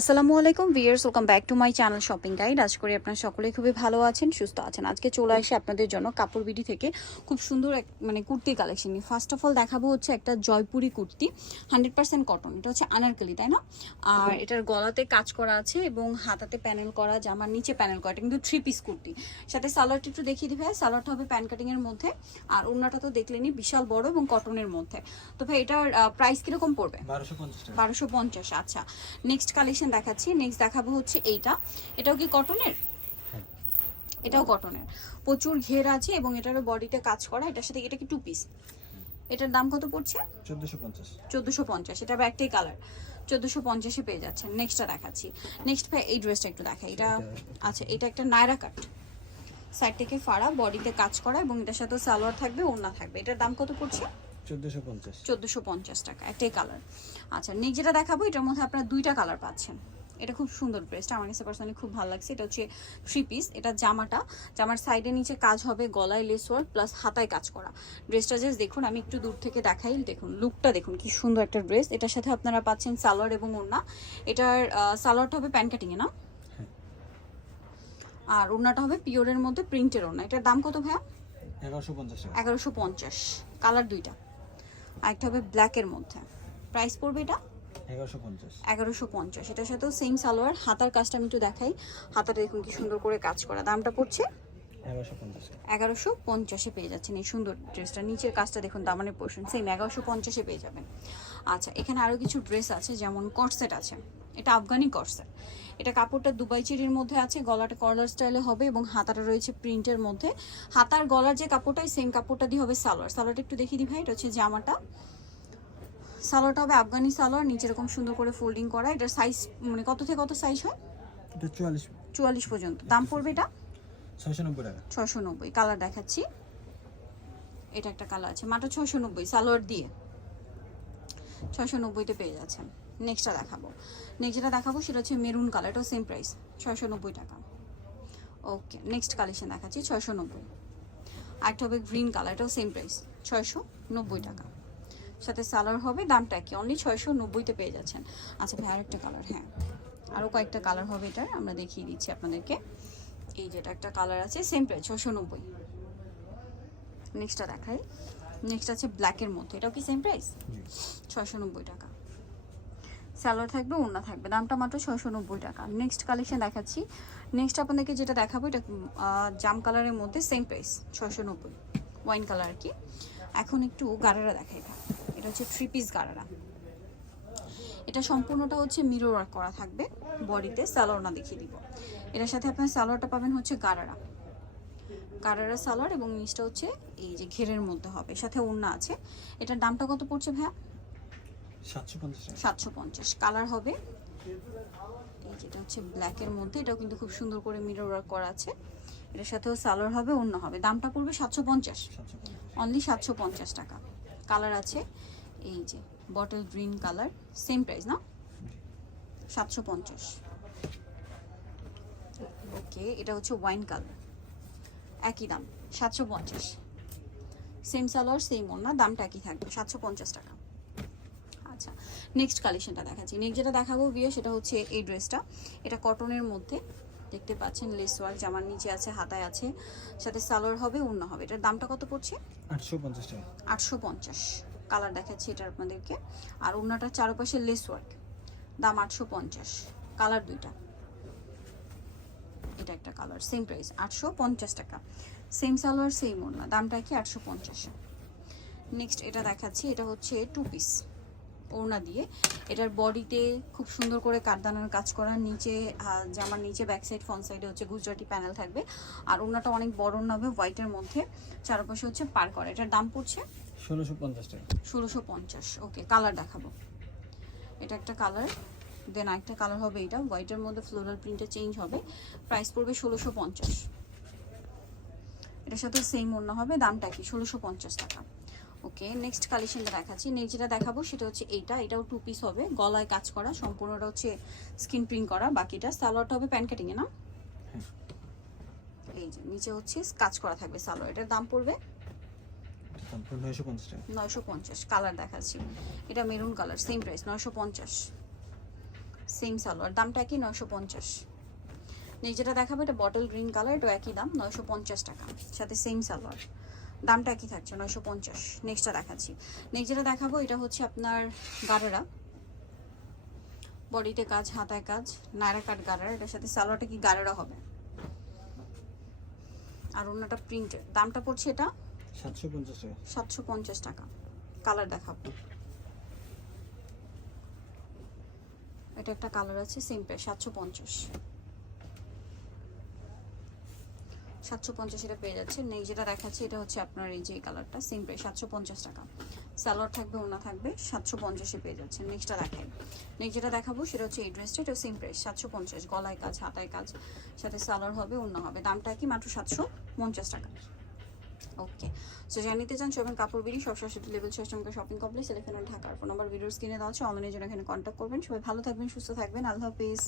আসসালামু আলাইকুম viewers welcome back to my channel shopping guide. আজ করি আপনারা সকলেই খুবই ভালো আছেন সুস্থ আছেন। আজকে চলে আসে আপনাদের জন্য কাপড় বিডি থেকে খুব সুন্দর এক মানে কুর্তির কালেকশন নিয়ে। ফার্স্ট অফ অল দেখাবো হচ্ছে একটা Jaipuri kurti hundred percent cotton এটা হচ্ছে আনারকলি তাই না? আর এটার গলাতে কাজ করা আছে এবং হাতাতে প্যানেল করা জামার নিচে প্যানেল করা। এটা কিন্তু থ্রি পিস কুর্তি। সাথে সালোয়ারটা একটু দেখিয়ে দিবে সালোয়ারটা হবে প্যান কাটিংয়ের মধ্যে। আর ওড়নাটা তো দেখলেনি বিশাল বড় এবং কটনের মধ্যে। তো ভাই এটার প্রাইস কীরকম পড়বে? বারোশো পঞ্চাশ বারোশো পঞ্চাশ আচ্ছা। নেক্সট কালেকশন দেখাচ্ছি। নেক্সট দেখাবো হচ্ছে এইটা। এটাও কি কটনের হ্যাঁ। এটাও কটনের প্রচুর ঘের আছে এবং এটারও বডিতে কাজ করা। এটার সাথে এটা কি টু পিস এটার দাম কত পড়ছে? চোদ্দোশো পঞ্চাশ। চোদ্দোশো পঞ্চাশ। এটা একটাই কালার চোদ্দোশো পঞ্চাশে পেয়ে যাচ্ছেন। নেক্সটটা দেখাচ্ছি। নেক্সট ভাই এই ড্রেসটা একটু দেখা এটা আচ্ছা এটা একটা নায়রা কাট সাইড থেকে ফাড়া বডিতে কাজ করা এবং এটার সাথে সালোয়ার থাকবে ওড়না থাকবে। এটার দাম কত পড়ছে? চোদ্দোশো পঞ্চাশ। টাকা একটাই কালার আচ্ছা নেক্সট যেটা দেখাবো এটার মধ্যে আপনারা দুইটা কালার পাচ্ছেন। এটা খুব সুন্দর ড্রেসটা আমার কাছে পার্সোনালি খুব ভালো লাগছে। এটা হচ্ছে থ্রি পিস এটা জামাটা। জামার সাইডে নিচে কাজ হবে গলায় লেস ওয়ার্ক প্লাস হাতায় কাজ করা। ড্রেসটা জাস্ট দেখুন আমি একটু দূর থেকে দেখাই। দেখুন লুকটা দেখুন কি সুন্দর একটা ড্রেস এটার সাথে আপনারা পাচ্ছেন সালোয়ার এবং ওড়না। এটার সালোয়ারটা হবে প্যান কাটিংয়ে না? হ্যাঁ। আর ওড়নাটা হবে পিওরের মধ্যে প্রিন্টের ওড়না। এটার দাম কত ভাইয়া? এগারোশো পঞ্চাশ এগারোশো পঞ্চাশ। কালার দুইটা। আরেকটা হবে ব্ল্যাকের মধ্যে। প্রাইস পড়বে এটা? এগারোশো পঞ্চাশ। এটার সাথেও সেম সালোয়ার। হাতার কাজটা আমি একটু দেখাই। হাতাটা দেখুন কি সুন্দর করে কাজ করা। দামটা পড়ছে? এগারোশো পঞ্চাশে। পেয়ে যাচ্ছেন। এই সুন্দর ড্রেসটা নিচের কাজটা দেখুন দামানের পোর্শন সেম এগারোশো পঞ্চাশে পেয়ে যাবেন। আচ্ছা এখানে আরও কিছু ড্রেস আছে যেমন কটসেট আছে। এটা আফগানি কটসেট এটা কাপড়টা দুবাই চেরির মধ্যে আছে গলাটা কলার স্টাইলে হবে এবং হাতাটা রয়েছে প্রিন্টের মধ্যে। হাতার গলার যে কাপড়টাই সেম কাপড়টা দিয়ে হবে সালোয়ার। সালোয়ারটা একটু দেখিয়ে দিই ভাই এটা হচ্ছে জামাটা। সালোয়ারটা হবে আফগানি সালোয়ার নিচে এরকম সুন্দর করে ফোল্ডিং করা। এটার সাইজ মানে কত থেকে কত সাইজ হয়? এটা চুয়াল্লিশ। চুয়াল্লিশ পর্যন্ত। দাম পড়বে এটা? ছয়শো নব্বই টাকা। ছশো নব্বই। কালার দেখাচ্ছি। এটা একটা কালার আছে। মাত্র ছশো নব্বই সালোয়ার দিয়ে। ছশো নব্বইতে পেয়ে যাচ্ছেন। নেক্সটটা দেখাবো। নেক্সট যেটা দেখাবো সেটা হচ্ছে মেরুন কালার এটাও সেম প্রাইস ছয়শো নব্বই টাকা। ওকে নেক্সট কালেকশন দেখাচ্ছি ছয়শো নব্বই আরেকটা হবে গ্রিন কালার এটাও সেম প্রাইস ছয়শো নব্বই টাকা। সাথে সালোয়ার হবে দামটা কি অনলি ছয়শো নব্বইতে পেয়ে যাচ্ছেন। আচ্ছা ভাই আরেকটা কালার হ্যাঁ। আরও কয়েকটা কালার হবে এটার আমরা দেখিয়ে দিচ্ছি আপনাদেরকে। এই যেটা একটা কালার আছে সেম প্রাইস ছশো নব্বই নেক্সটটা দেখাই। নেক্সট আছে ব্ল্যাকের মধ্যে এটাও কি সেম প্রাইস ছশো নব্বই টাকা। স্যালোয়ার থাকবে, ওড়না থাকবে। দামটা মাত্র ছয়শো নব্বই টাকা। নেক্সট কালেকশন দেখাচ্ছি। নেক্সট আপনাদেরকে যেটা দেখাবো, এটা জাম কালারের মধ্যে সেম প্রাইস ছশো নব্বই ওয়াইন কালার কি। এখন একটু গারারা দেখাই। এটা। হচ্ছে থ্রি পিস গারারা। এটা সম্পূর্ণটা হচ্ছে মিরর ওয়ার্ক করা থাকবে বডিতে স্যালোয়ার না দেখিয়ে দিব। এটার সাথে আপনার স্যালোয়ারটা পাবেন হচ্ছে গারারা। গারারা সালোয়ার এবং নিচটা হচ্ছে এই যে ঘেরের মধ্যে হবে। সাথে ওড়না আছে। এটার দামটা কত পড়ছে ভাইয়া? সাতশো পঞ্চাশ কালার হবে। এই যেটা হচ্ছে ব্ল্যাকের মধ্যে এটাও কিন্তু খুব সুন্দর করে মিরর ওয়ার্ক করা আছে। এটার সাথেও সালোয়ার হবে অন্য হবে। দামটা পড়বে সাতশো পঞ্চাশ। সাতশো পঞ্চাশ। অনলি সাতশো পঞ্চাশ টাকা। কালার আছে এই যে bottle green colour same price না? সাতশো পঞ্চাশ। ওকে এটা হচ্ছে ওয়াইন কালার একই দাম সাতশো পঞ্চাশ। সেম সালোয়ার সেম ওনা দামটা একই থাকবে সাতশো পঞ্চাশ টাকা। আচ্ছা নেক্সট কালেকশনটা দেখাচ্ছি। নেক্সট যেটা দেখাবো বিয়ে সেটা হচ্ছে এই ড্রেসটা এটা কটনের মধ্যে দেখতে পাচ্ছেন লেস ওয়ার্ক জামার নিচে আছে হাতায় আছে সাথে সালোয়ার হবে অন্য হবে। এটার দামটা কত পড়ছে? আটশো পঞ্চাশ টাকা। আটশো পঞ্চাশ। কালার দেখাচ্ছি এটা আপনাদেরকে। আর অন্যটার চারপাশে লেস ওয়ার্ক দাম আটশো পঞ্চাশ। কালার দুইটা। এটা একটা কালার সেম প্রাইস আটশো পঞ্চাশ টাকা। সেম সালোয়ার সেম ওড়না। দামটা কি? আটশো পঞ্চাশে। নেক্সট এটা দেখাচ্ছি এটা হচ্ছে টু পিস ওড়না দিয়ে। এটার বডিতে খুব সুন্দর করে কাঠদানার কাজ করা নিচে জামার নিচে ব্যাক সাইড ফ্রন্ট সাইডে হচ্ছে গুজরাটি প্যানেল থাকবে। আর ওড়নাটা অনেক বড় ওড়না হবে হোয়াইটের মধ্যে। চারপাশে হচ্ছে পার করা। এটার দাম পড়ছে? ষোলোশো পঞ্চাশ টাকা। ষোলোশো পঞ্চাশ। ওকে কালার দেখাবো। এটা একটা কালার দেন আরেকটা কালার হবে এটা। হোয়াইটের মধ্যে ফ্লোরাল প্রিন্টে চেঞ্জ হবে। প্রাইস পড়বে ষোলোশো পঞ্চাশ। এটার সাথে সেম অন্য হবে। দামটা কি? ষোলোশো পঞ্চাশ টাকা। ওকে নেক্সট কালেকশনটা দেখাচ্ছি। নেক্সট যেটা দেখাবো সেটা হচ্ছে এইটা। এটাও টু পিস হবে। গলায় কাজ করা। সম্পূর্ণটা হচ্ছে স্কিন প্রিন্ট করা। বাকিটা সালোয়ারটা হবে প্যান কাটিংয়ে না? হ্যাঁ। এই যে নিচে হচ্ছে কাজ করা থাকবে সালোয়ার। এটার দাম পড়বে? নয়শো পঞ্চাশ কালার দেখাচ্ছি। এটা মেরুন কালার সেম প্রাইস নয়শো পঞ্চাশ। সেম সালোয়ার। দামটা নয়শো পঞ্চাশ। যেটা দেখাবো এটা বটল গ্রিন কালার এটা একই দাম নয়শো পঞ্চাশ টাকা। সাথে সেম সালোয়ার। দামটা একই থাকছে নয়শো পঞ্চাশ। নেক্সটটা দেখাচ্ছি। নেক্সট যেটা দেখাবো এটা হচ্ছে আপনার গারেরা। বডিতে কাজ হাতায় কাজ নায়রা কাট গারার এটার সাথে সালোয়ারটা কি গারেরা হবে? আর অন্যটা প্রিন্টের। দামটা পড়ছে এটা? সাতশো পঞ্চাশ টাকা। সাতশো পঞ্চাশ টাকা। কালার দেখাবো। এটা একটা কালার আছে সিম্পল সাতশো পঞ্চাশ। সাতশো পঞ্চাশ এটা পেয়ে যাচ্ছে। নেক্সট যেটা দেখাচ্ছে, এটা হচ্ছে আপনার এই যে কালারটা সিম্পল সাতশো পঞ্চাশ টাকা। সালোয়ার থাকবে, ওনা থাকবে, সাতশো পঞ্চাশে পেয়ে যাচ্ছে নেক্সটটা দেখাই নেক্সট যেটা দেখাবো, সেটা হচ্ছে এই ড্রেসটা এটা সিম্পল সাতশো পঞ্চাশ। গলায় কাজ, হাতায় কাজ, সাথে সালোয়ার হবে অন্য হবে। দামটা কি? মাত্র সাতশো পঞ্চাশ টাকা। ওকে সো যারা নিতে চান শোভন কাপড়, বিড়ি, সব সাথে লেভেল সিস্টেমকে শপিং কমপ্লেক্স এলিফেন্ট ঢাকার ফোন নাম্বার ভিডিওস কিনে দেওয়া আছে। অনলাইনে জন্য এখানে কন্ট্যাক্ট করবেন। সবাই ভালো থাকবেন, সুস্থ থাকবেন। আল্লাহ হাফিজ।